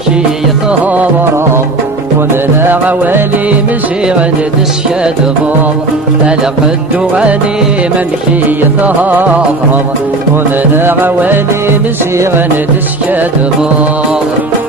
ممكي يتهضر ومن غوالي مزيغن تسكاد بال لقد غني ممكي يتهضر ومن غوالي مزيغن تسكاد بال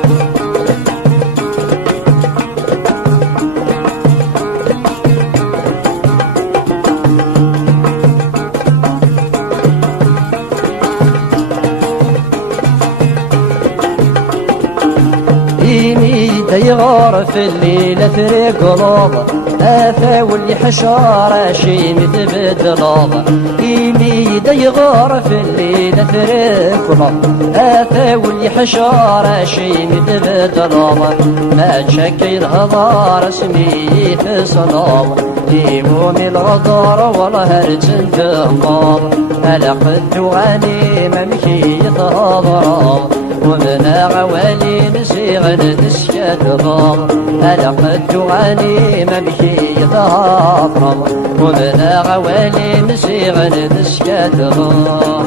يغار في الليل فريق لوض آفا واللي حشارة شي متبدلوض يميد يغار في الليل فريق لوض آفا واللي حشارة شي متبدلوض ما تشكي الهضار اسمي في صنوض يموم الغدار والله هرجن في النار لقد واني ممكي يتهضر ومن غوالي مزيغن تسكت ضار لقد واني ممكي يتهضر ومن غوالي مزيغن تسكت ضار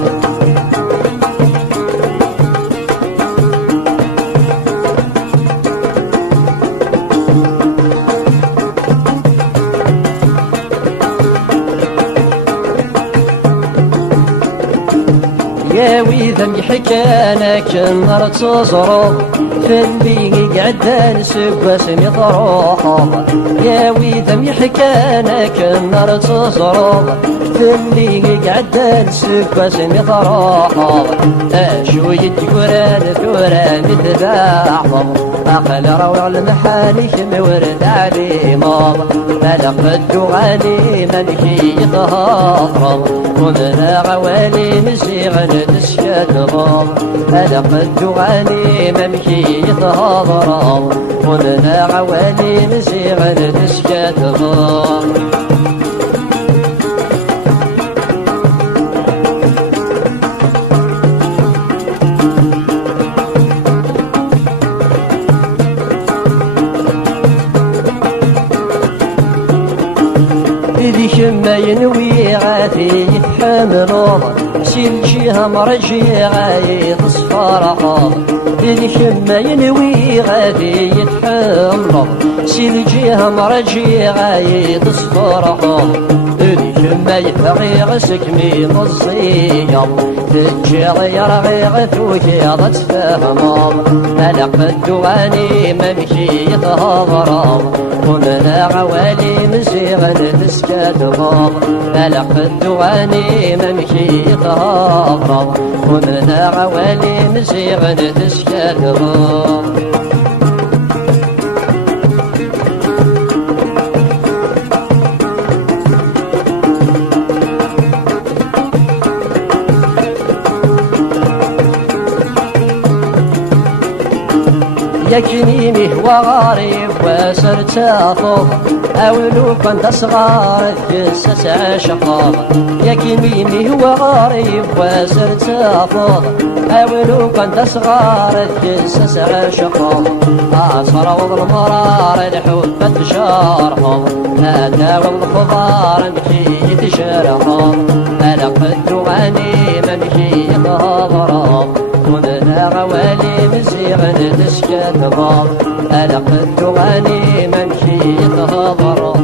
يا ويذا يحكانا كنهار تصرف في اللي قعدان سقوا سمي طروحه يا ويذا يحكانا كنهار تصرف في اللي قعدان سقوا سمي طروحه شوية قران متباعظم أقل روع المحانيك مورد علي ماض لقد غني ملكي يتهضر ومن غوالي مزيغن تسكت ضار لقد غني ملكي يتهضر ومن غوالي مزيغن تسكت ضار ذيك ما ينوي غادي يتحملوض سيل جيها مرجي غايد صفار حاض ذيك ما ينوي غادي يتحملوض سيل جيها مرجي غايد صفار حاض ذيك ما يبغي غسكمي مصيام تجي يرغي غثوك يا تفهمام لقد واني ممكي يتهضر ومن غوالي مزيغن تسكت ضار لقد واني ممكي يتهضر ومن غوالي مزيغن تسكت ضار يكنيني وغارب وسرت أطوب أولو كنت صغار تجسس عشقاب يكنيني وغارب وسرت أطوب أولو كنت صغار تجسس عشقاب أصر المرار الحب تشارهم أداوي الخضار مكي تشارهم لقد غني ممكي يتهضر ومن غوالي مزيغن تسكت ضار لقد غني ممكي يتهضر